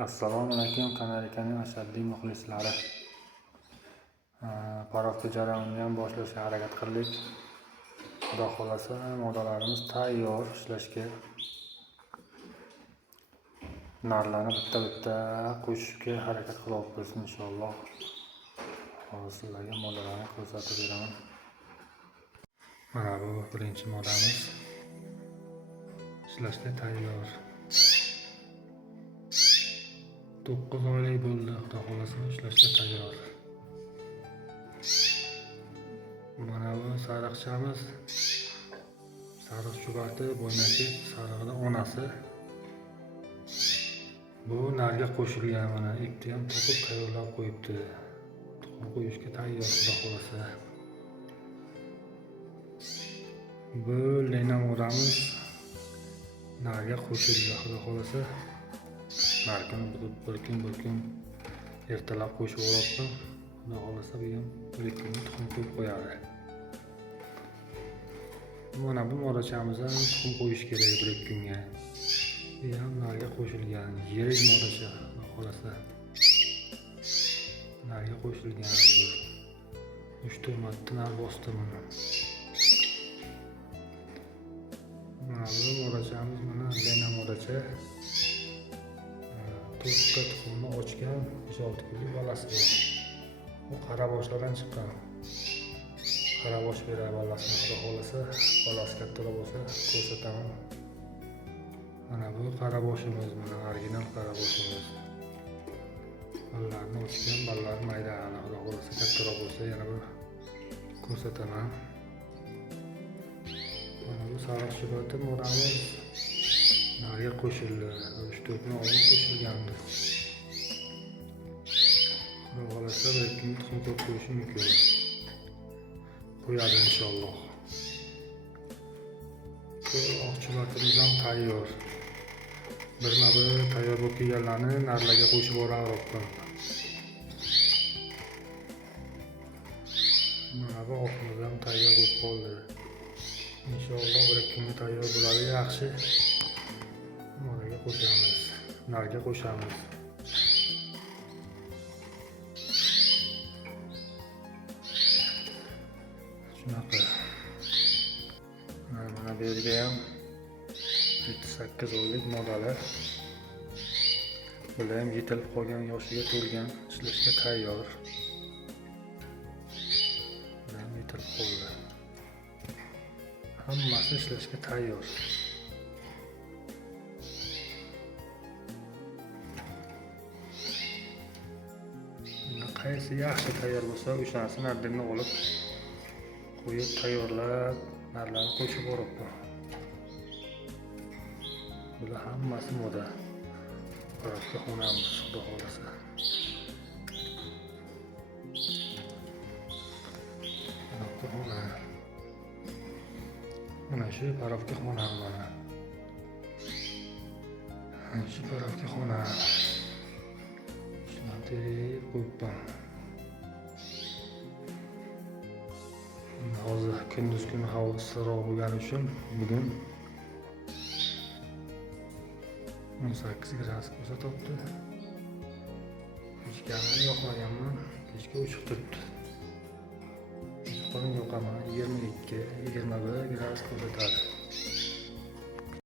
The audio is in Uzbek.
Assalomu alaykum kanalning ashaddiy muxlislari. Parofka jarayonini ham boshlashga harakat qildik. Xudo xolasa modalarimiz tayyor ishlashga. Narlarni bitta qo'shishga harakat qilyapmiz inshaalloh. Hozir sizlarga modalarni ko'rsatib beraman. Mana bu birinchi modamiz. Ishlashga tayyor. 9 oylik bo'ldi, xudo xolasa ishlashga tayyor. Mana bu sariqchamiz. Sariq chubati, bo'ynaki sarig'ining onasi. Bu narga qo'shilgan, mana ipni ham to'qib tayyorlab qo'yibdi. Tuxum qo'yishga tayyor, xudo xolasa. Bu lenamoramiz narga qo'shildi, xudo xolasa. Narkini bir kun ertalab qo'shib yuboribdi. Xudo xolasa bu ham bir kun tuxum qo'yib qo'yadi. Mana bu modachamiz ham tuxum qo'yish kerak bir kunga. Bu ham narga qo'shilgan, yirik modacha, xudo xolasa. Narga qo'shilgan bu. 3-4 marta nar bosdim buni. Mana bu modachamiz, mana lena modacha. 4 ta tuxumni ochgan 5-6 kunlik bolasi bor. Bu qaraboshlardan chiqqan. Qarabosh beradi bolasini, xudo xolasa. Bolasi kattaroq bo'lsa ko'rsataman. Mana bu qaraboshimiz, mana original qaraboshimiz. Ballarni ochgan, ballar mayda, xudo xolasa kattaroq bo'lsa yana bir ko'rsataman. Mana bu sariq chubati modamiz narga qo'shildi. 3-4 kun oldin qo'shilgandi. Xudo xolasa bir kun tuxum qo'yish mumkin. Qo'yadi inshaalloh. Oq chubatimiz ham tayyor. Birma-bir tayyor bo'lib kelganlarni narlarga qo'shib yuboraman. Mana bu oqimiz ham tayyor bo'lib qoldi. Inshaalloh bir kunga tayyor bo'ladi, yaxshi. Narga qo'shamiz. Narga qo'shamiz. Shunaqa. Mana bu yerga ham 7-8 oylik modalar. Bular ham yetilib qolgan, yoshiga to'lgan, ishlashga tayyor. Bular ham yetilib qoldi. Hammasi ishlashga tayyor. Qaysi yaxshi tayyor bo'lsa, o'shanisini narlarni olib qo'yib tayyorlab, narlarni qo'shib yuboribman. Bular hammasi moda. Parofka xonamiz, xudo xolasa. Parofka xona. Mana shu parofka xonam mana. Shu parofka xona. Qo'yibman. Hozir kunduz kuni havo issiqroq bo'lgani uchun bugun 18 gradus ko'rsatyapti. Kechga yoqmaganman, kechga o'chib turibdi. Qo'lim yoqaman 22-21 gradus ko'rsatadi.